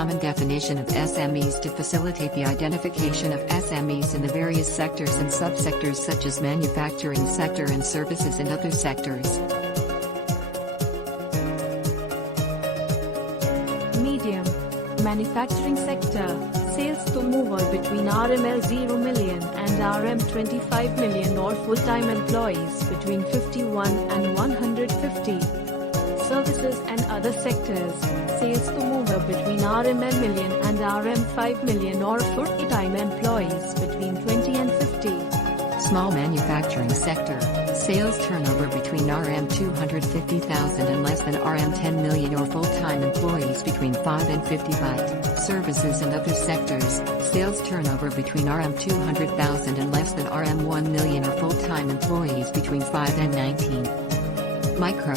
common definition of SMEs to facilitate the identification of SMEs in the various sectors and subsectors such as manufacturing sector and services and other sectors. Medium. Manufacturing sector. Sales turnover between RML 0 million and RM 25 million or full-time employees between 51 and 150. Services and other sectors. Sales turnover between RML million and RM 5 million or full-time employees between 20 and 50. Small manufacturing sector. Sales turnover between RM 250,000 and less than RM 10 million or full-time employees between 5 and 50 byte. Services and other sectors. Sales turnover between RM 200,000 and less than RM 1 million or full-time employees between 5 and 19. Micro.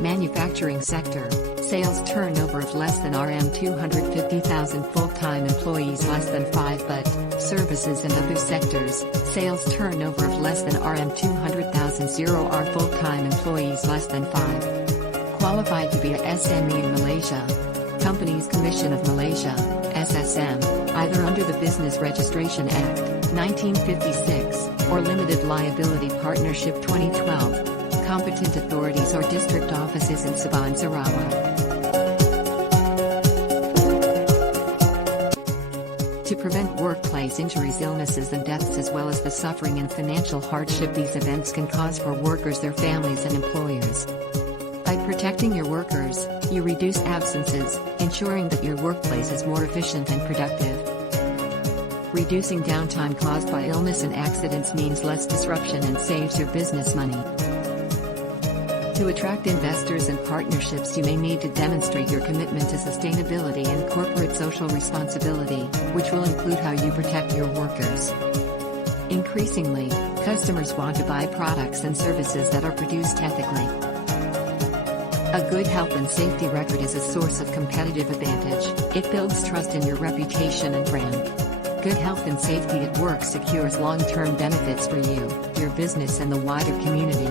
Manufacturing sector. Sales turnover of less than RM 250,000 full-time employees less than 5 but. Services and other sectors. Sales turnover of less than RM 200,000 0 are full-time employees less than 5. Qualified to be a SME in Malaysia. Companies Commission of Malaysia, SSM, either under the Business Registration Act, 1956, or Limited Liability Partnership 2012. Competent authorities or district offices in Sabah and Sarawak. To prevent workplace injuries, illnesses and deaths as well as the suffering and financial hardship these events can cause for workers, their families and employers. By protecting your workers, you reduce absences, ensuring that your workplace is more efficient and productive. Reducing downtime caused by illness and accidents means less disruption and saves your business money. To attract investors and partnerships, you may need to demonstrate your commitment to sustainability and corporate social responsibility, which will include how you protect your workers. Increasingly, customers want to buy products and services that are produced ethically. A good health and safety record is a source of competitive advantage. It builds trust in your reputation and brand. Good health and safety at work secures long-term benefits for you, your business and the wider community.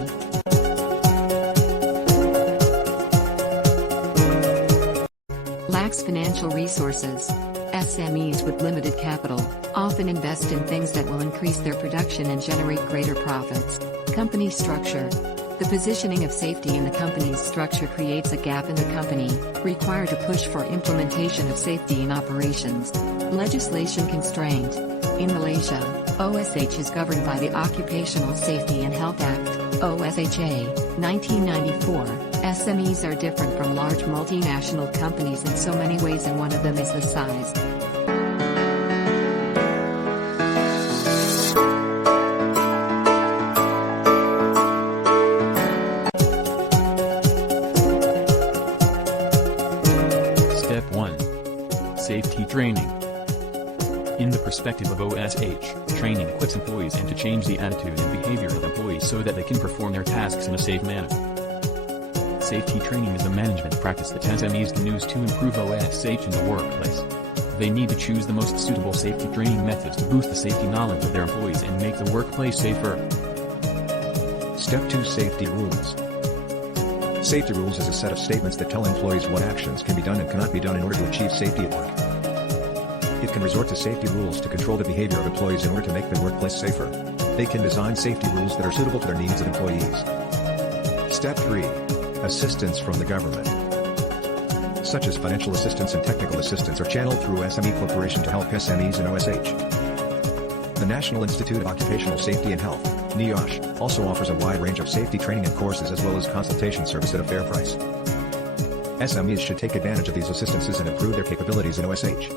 Lacks financial resources. SMEs with limited capital often invest in things that will increase their production and generate greater profits. Company structure. The positioning of safety in the company's structure creates a gap in the company, required to push for implementation of safety in operations. Legislation constraint. In Malaysia, OSH is governed by the Occupational Safety and Health Act, OSHA, 1994. SMEs are different from large multinational companies in so many ways, and one of them is the size. Step 1. Safety training. In the perspective of OSH, training equips employees and to change the attitude and behavior of employees so that they can perform their tasks in a safe manner. Safety training is a management practice that SMEs can use to improve OSH in the workplace. They need to choose the most suitable safety training methods to boost the safety knowledge of their employees and make the workplace safer. Step 2. Safety rules. Safety rules is a set of statements that tell employees what actions can be done and cannot be done in order to achieve safety at work. It can resort to safety rules to control the behavior of employees in order to make the workplace safer. They can design safety rules that are suitable to their needs of employees. Step 3. Assistance from the government. Such as financial assistance and technical assistance are channeled through SME Corporation to help SMEs in OSH. The National Institute of Occupational Safety and Health, NIOSH, also offers a wide range of safety training and courses as well as consultation service at a fair price. SMEs should take advantage of these assistances and improve their capabilities in OSH.